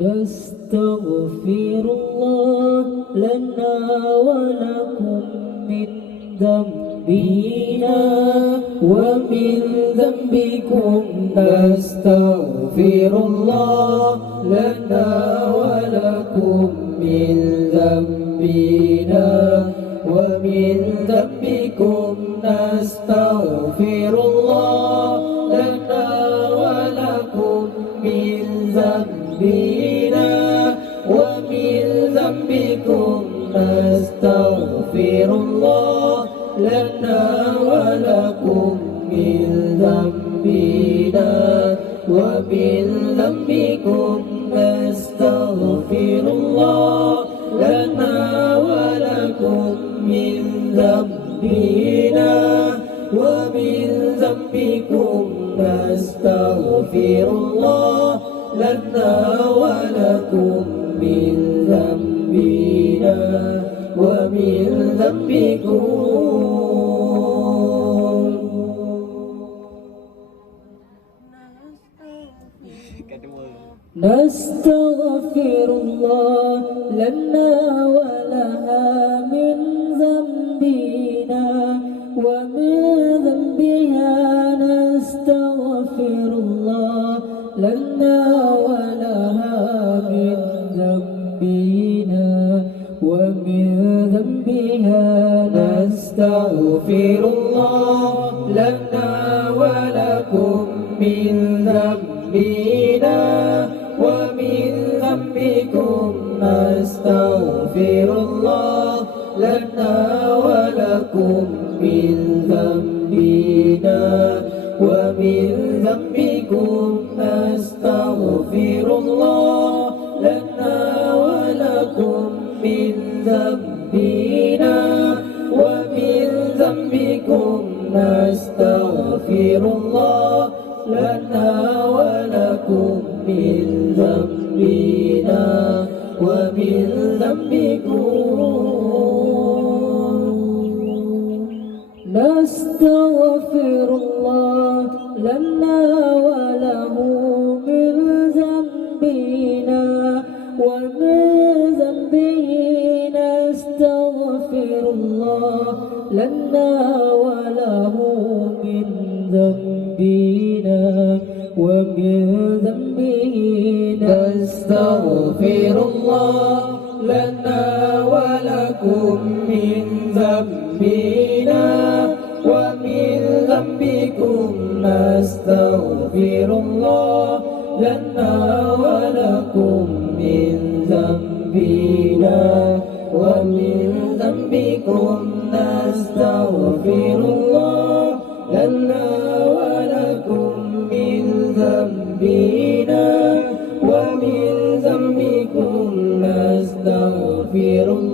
نستغفر الله لنا ولكم من ذنبنا ومن ذنبكم نستغفر الله لنا ولكم من ذنبنا ومن ذنبكم نستغفر الله لنا ولكم من ذنبنا ومن ذنبكم نستغفر الله لنا ولكم من ذنبنا ومن ذنبكم نستغفر الله لنا ولكم من ذنبنا ومن ذنبكم نستغفر الله لنا ولكم من ذنبنا ومن ذنبكم نستغفر الله لنا ولها من ذنبنا ومن ذنبها نستغفر الله لنا ولها من ذنبنا ومن ذنبها نستغفر الله لنا ولكم من ذنبنا ومن ذنبكم نستغفر الله لنا ولكم من ذنبنا ومن ذنبكم نستغفر الله لنا ولكم من ذنبنا ومن ذنبكم نستغفر الله لنا ولكم من ذنبنا ومن ذنبكم نستغفر الله لنا وله من ذنبنا ومن ذنبه نستغفر الله لنا وله من ذنبنا ومن ذنبه نستغفر الله لنا ولكم من ذنبنا ومن ذنبكم نستغفر الله لنا ولكم من ذنبنا ومن ذنبكم نستغفر الله لنا ولكم من ذنبنا ومن ذنبكم نستغفر الله